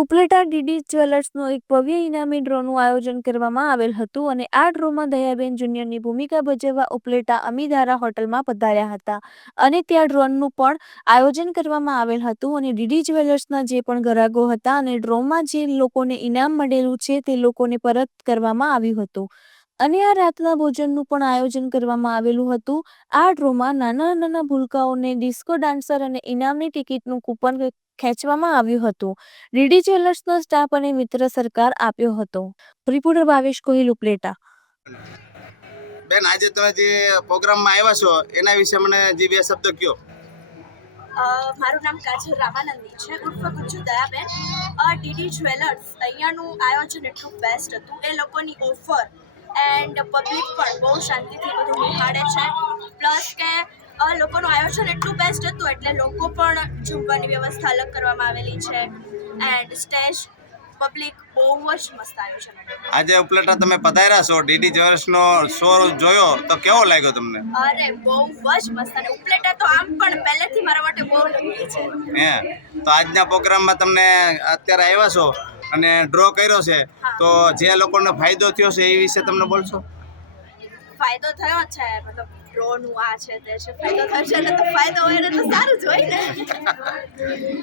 Upleta DD જ્વેલર્સનો એક ભવ્ય ઇનામી ડ્રોનું આયોજન કરવામાં આવેલ હતું અને આ ડ્રોમાં દયાબેન જુનિયરની ભૂમિકા ભજવવા ઉપલેટા અમીધારા હોટલમાં પધાર્યા હતા. અને ત્યાં ડ્રોનનું પણ આયોજન કરવામાં આવેલ હતું અને ડીડી જ્વેલર્સના જે પણ ગ્રાહકો હતા અને ડ્રોમાં જે લોકોને ઇનામ મળેલું છે તે લોકોને પરત કરવામાં આવ્યું હતું. અને આ રાતના ભોજનનું પણ આયોજન કરવામાં આવેલું હતું. આ ડ્રોમાં નાના નાના ભૂલકાઓને ડિસ્કો ડાન્સર અને ઇનામની ટિકિટનું કૂપન ખેંચવામાં આવ્યું હતું. ડીડી જ્વેલર્સનો સ્ટાફ અને મિત્ર સરકાર આપ્યો હતો. રિપોર્ટર ભાવેશ કોહિલ ઉપલેટા. બેન આજે તમે જે પ્રોગ્રામમાં આવ્યા છો એના વિશે મને જે બે શબ્દ કયો? મારું નામ કાજલ રામાનંદી છે. ઉર્ફ ગુજ્જુ દયાબેન. ડીડી જ્વેલર્સ અહીંયાનું આયોજન એટલું બેસ્ટ હતું. એ લોકોની ઓફર એન્ડ પબ્લિક પણ બહુ શાંતિથી બધું નિહાળે છે. પ્લસ કે લોકોનું આયોજન એટલું બેસ્ટ હતું એટલે લોકો પણ જમવાની વ્યવસ્થા અલગ કરવામાં આવેલી છે. એન્ડ સ્ટેજ પબ્લિક બહુ જ મસ્ત આયોજન આજે ઉપલેટા તમે પધાર્યા છો ડીડી જ્વેલર્સનો શો જોયો તો કેવો લાગ્યો તમને? અરે બહુ જ મસ્ત અને ઉપલેટા તો આમ પણ પહેલેથી મારા માટે બહુ લંબી છે. હે તો આજના પ્રોગ્રામમાં તમને અત્યારે આવ્યા છો? અને ડ્રો કર્યો છે તો જે લોકોને ફાયદો થયો છે એ વિશે તમને બોલશો? ફાયદો થયો છે મતલબ ડ્રોનું આ છે તે છે ફાયદો થશે એટલે તો ફાયદો હોય એટલે તો સારું જ હોય ને.